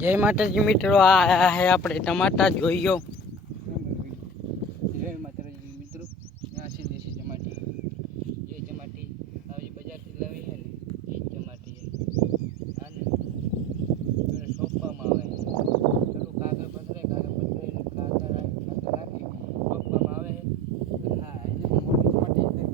जय माताजी मित्रों, आ है આપણે टमाटा જોઈયો। जय माताजी मित्रों, આ છે દેશી ટમાટી। જે ટમાટી આવી બજારથી લાવી છે ને એ ટમાટી આને એને સોંપવામાં આવે। પેલું કાગળ પથરે ખાતર નાખી સોંપવામાં આવે છે। હા, એને મોટી ટમાટી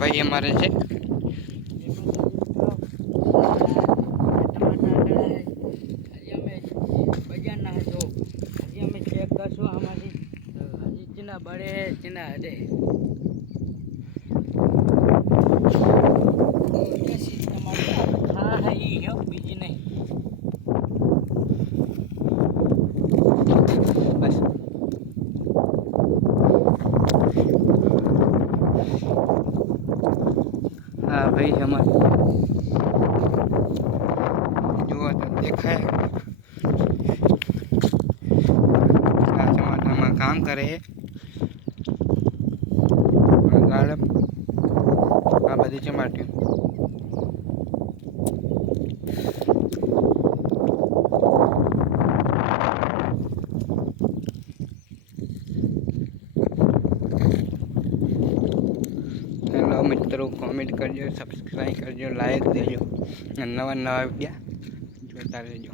भाई हमारे से बड़े चिना हरे हाँ है ये हो बीजी नहीं बस। हाँ भाई हमारे जो देखा है टमाटर में काम करे है आ बधी टमाटी मित्रों कमेंट करजो, सब्सक्राइब करजो, लाइक देजो, नवा नवा वीडियो जोता रहेजो।